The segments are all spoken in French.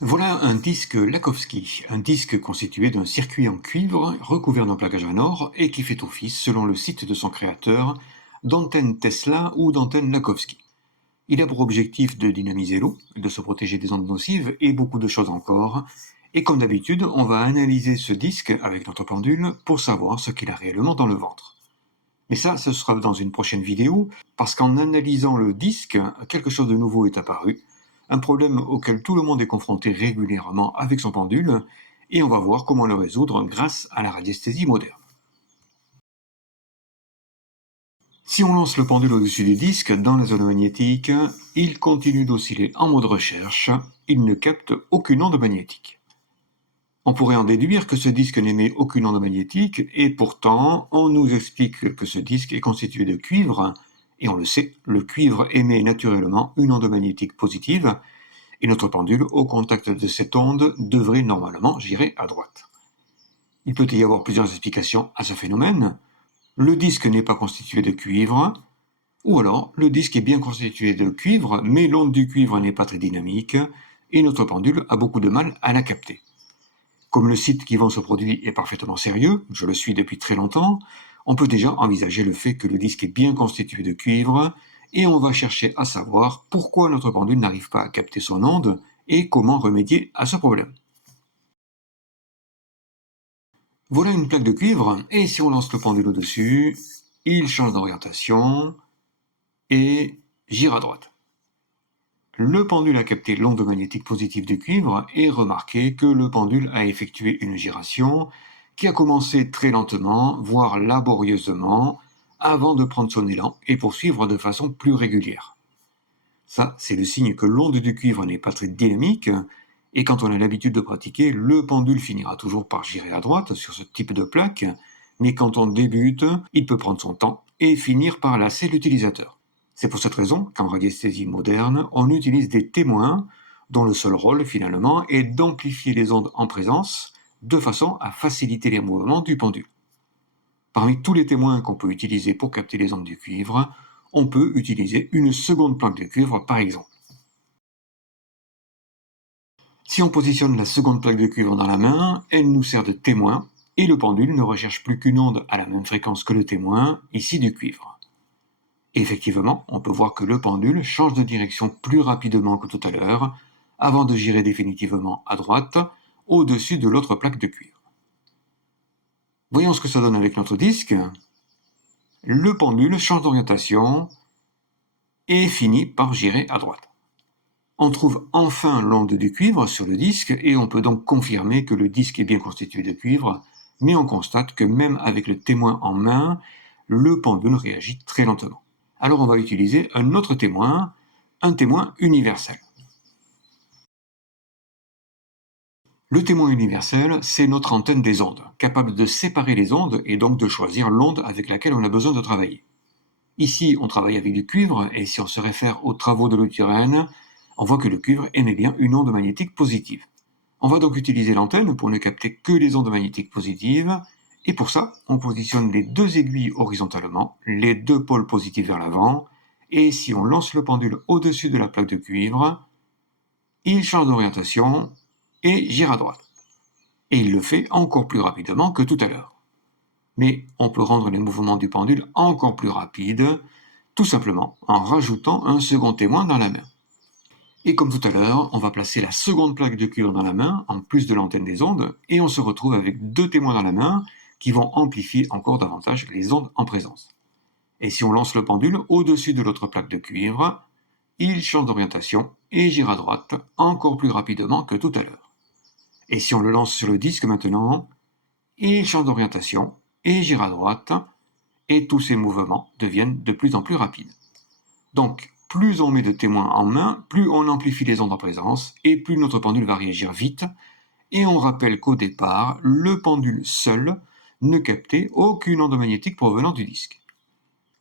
Voilà un disque Lakowski, un disque constitué d'un circuit en cuivre recouvert d'un plaquage en or et qui fait office, selon le site de son créateur, d'antenne Tesla ou d'antenne Lakowski. Il a pour objectif de dynamiser l'eau, de se protéger des ondes nocives et beaucoup de choses encore. Et comme d'habitude, on va analyser ce disque avec notre pendule pour savoir ce qu'il a réellement dans le ventre. Mais ça, ce sera dans une prochaine vidéo, parce qu'en analysant le disque, quelque chose de nouveau est apparu, un problème auquel tout le monde est confronté régulièrement avec son pendule, et on va voir comment le résoudre grâce à la radiesthésie moderne. Si on lance le pendule au-dessus du disque, dans la zone magnétique, il continue d'osciller en mode recherche, il ne capte aucune onde magnétique. On pourrait en déduire que ce disque n'émet aucune onde magnétique, et pourtant, on nous explique que ce disque est constitué de cuivre, et on le sait, le cuivre émet naturellement une onde magnétique positive, et notre pendule, au contact de cette onde, devrait normalement girer à droite. Il peut y avoir plusieurs explications à ce phénomène. Le disque n'est pas constitué de cuivre, ou alors le disque est bien constitué de cuivre, mais l'onde du cuivre n'est pas très dynamique, et notre pendule a beaucoup de mal à la capter. Comme le site qui vend ce produit est parfaitement sérieux, je le suis depuis très longtemps, on peut déjà envisager le fait que le disque est bien constitué de cuivre, et on va chercher à savoir pourquoi notre pendule n'arrive pas à capter son onde et comment remédier à ce problème. Voilà une plaque de cuivre, et si on lance le pendule au-dessus, il change d'orientation et gire à droite. Le pendule a capté l'onde magnétique positive du cuivre et remarquez que le pendule a effectué une giration qui a commencé très lentement, voire laborieusement, avant de prendre son élan et poursuivre de façon plus régulière. Ça, c'est le signe que l'onde du cuivre n'est pas très dynamique, et quand on a l'habitude de pratiquer, le pendule finira toujours par girer à droite sur ce type de plaque, mais quand on débute, il peut prendre son temps et finir par lasser l'utilisateur. C'est pour cette raison qu'en radiesthésie moderne, on utilise des témoins dont le seul rôle, finalement, est d'amplifier les ondes en présence de façon à faciliter les mouvements du pendule. Parmi tous les témoins qu'on peut utiliser pour capter les ondes du cuivre, on peut utiliser une seconde plaque de cuivre par exemple. Si on positionne la seconde plaque de cuivre dans la main, elle nous sert de témoin et le pendule ne recherche plus qu'une onde à la même fréquence que le témoin, ici du cuivre. Et effectivement, on peut voir que le pendule change de direction plus rapidement que tout à l'heure, avant de girer définitivement à droite, au-dessus de l'autre plaque de cuivre. Voyons ce que ça donne avec notre disque. Le pendule change d'orientation et finit par girer à droite. On trouve enfin l'onde du cuivre sur le disque et on peut donc confirmer que le disque est bien constitué de cuivre, mais on constate que même avec le témoin en main, le pendule réagit très lentement. Alors on va utiliser un autre témoin, un témoin universel. Le témoin universel, c'est notre antenne des ondes, capable de séparer les ondes et donc de choisir l'onde avec laquelle on a besoin de travailler. Ici, on travaille avec du cuivre, et si on se réfère aux travaux de Luthéran, on voit que le cuivre émet bien une onde magnétique positive. On va donc utiliser l'antenne pour ne capter que les ondes magnétiques positives, et pour ça, on positionne les deux aiguilles horizontalement, les deux pôles positifs vers l'avant, et si on lance le pendule au-dessus de la plaque de cuivre, il change d'orientation et gire à droite. Et il le fait encore plus rapidement que tout à l'heure. Mais on peut rendre les mouvements du pendule encore plus rapides, tout simplement en rajoutant un second témoin dans la main. Et comme tout à l'heure, on va placer la seconde plaque de cuivre dans la main, en plus de l'antenne des ondes, et on se retrouve avec deux témoins dans la main qui vont amplifier encore davantage les ondes en présence. Et si on lance le pendule au-dessus de l'autre plaque de cuivre, il change d'orientation et gire à droite encore plus rapidement que tout à l'heure. Et si on le lance sur le disque maintenant, il change d'orientation et gire à droite, et tous ces mouvements deviennent de plus en plus rapides. Donc, plus on met de témoins en main, plus on amplifie les ondes en présence, et plus notre pendule va réagir vite. Et on rappelle qu'au départ, le pendule seul ne captait aucune onde magnétique provenant du disque.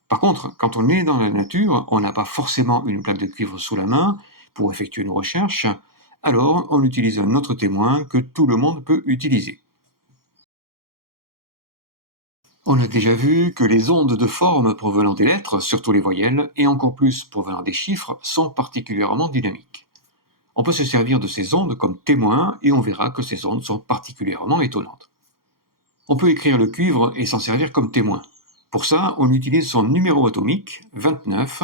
Par contre, quand on est dans la nature, on n'a pas forcément une plaque de cuivre sous la main pour effectuer une recherche, alors on utilise un autre témoin que tout le monde peut utiliser. On a déjà vu que les ondes de forme provenant des lettres, surtout les voyelles, et encore plus provenant des chiffres, sont particulièrement dynamiques. On peut se servir de ces ondes comme témoins et on verra que ces ondes sont particulièrement étonnantes. On peut écrire le cuivre et s'en servir comme témoin. Pour ça, on utilise son numéro atomique, 29,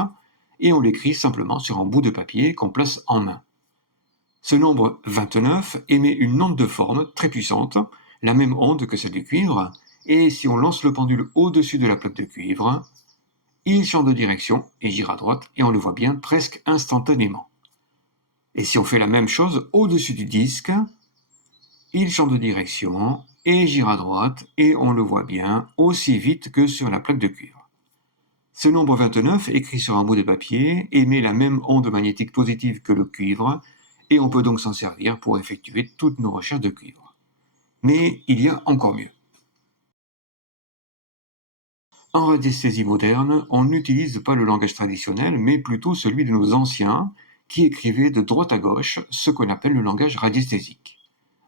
et on l'écrit simplement sur un bout de papier qu'on place en main. Ce nombre 29 émet une onde de forme très puissante, la même onde que celle du cuivre, et si on lance le pendule au-dessus de la plaque de cuivre, il change de direction et gire à droite, et on le voit bien presque instantanément. Et si on fait la même chose au-dessus du disque, il change de direction et gire à droite, et on le voit bien aussi vite que sur la plaque de cuivre. Ce nombre 29, écrit sur un bout de papier, émet la même onde magnétique positive que le cuivre, et on peut donc s'en servir pour effectuer toutes nos recherches de cuivre. Mais il y a encore mieux. En radiesthésie moderne, on n'utilise pas le langage traditionnel, mais plutôt celui de nos anciens, qui écrivaient de droite à gauche ce qu'on appelle le langage radiesthésique.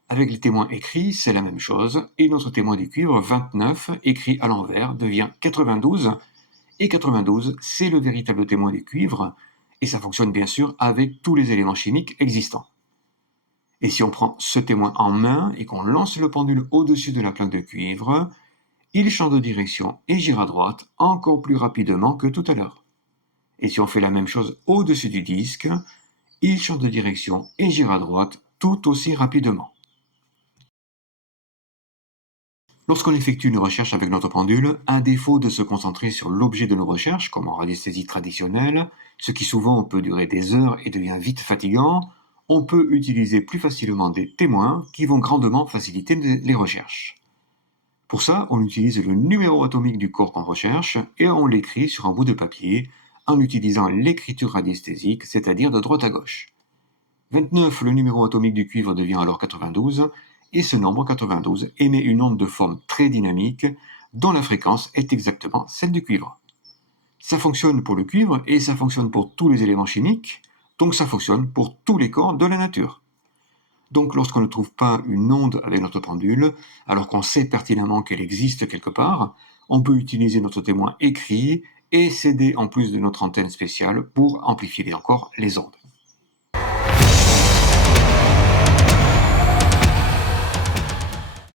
Avec les témoins écrits, c'est la même chose, et notre témoin du cuivre, 29, écrit à l'envers, devient 92, et 92, c'est le véritable témoin du cuivre, et ça fonctionne bien sûr avec tous les éléments chimiques existants. Et si on prend ce témoin en main et qu'on lance le pendule au-dessus de la plaque de cuivre, il change de direction et gire à droite encore plus rapidement que tout à l'heure. Et si on fait la même chose au-dessus du disque, il change de direction et gire à droite tout aussi rapidement. Lorsqu'on effectue une recherche avec notre pendule, à défaut de se concentrer sur l'objet de nos recherches, comme en radiesthésie traditionnelle, ce qui souvent peut durer des heures et devient vite fatigant, on peut utiliser plus facilement des témoins qui vont grandement faciliter les recherches. Pour ça, on utilise le numéro atomique du corps qu'on recherche et on l'écrit sur un bout de papier en utilisant l'écriture radiesthésique, c'est-à-dire de droite à gauche. 29, le numéro atomique du cuivre devient alors 92, et ce nombre 92 émet une onde de forme très dynamique dont la fréquence est exactement celle du cuivre. Ça fonctionne pour le cuivre et ça fonctionne pour tous les éléments chimiques, donc ça fonctionne pour tous les corps de la nature. Donc lorsqu'on ne trouve pas une onde avec notre pendule, alors qu'on sait pertinemment qu'elle existe quelque part, on peut utiliser notre témoin écrit et s'aider en plus de notre antenne spéciale pour amplifier encore les ondes.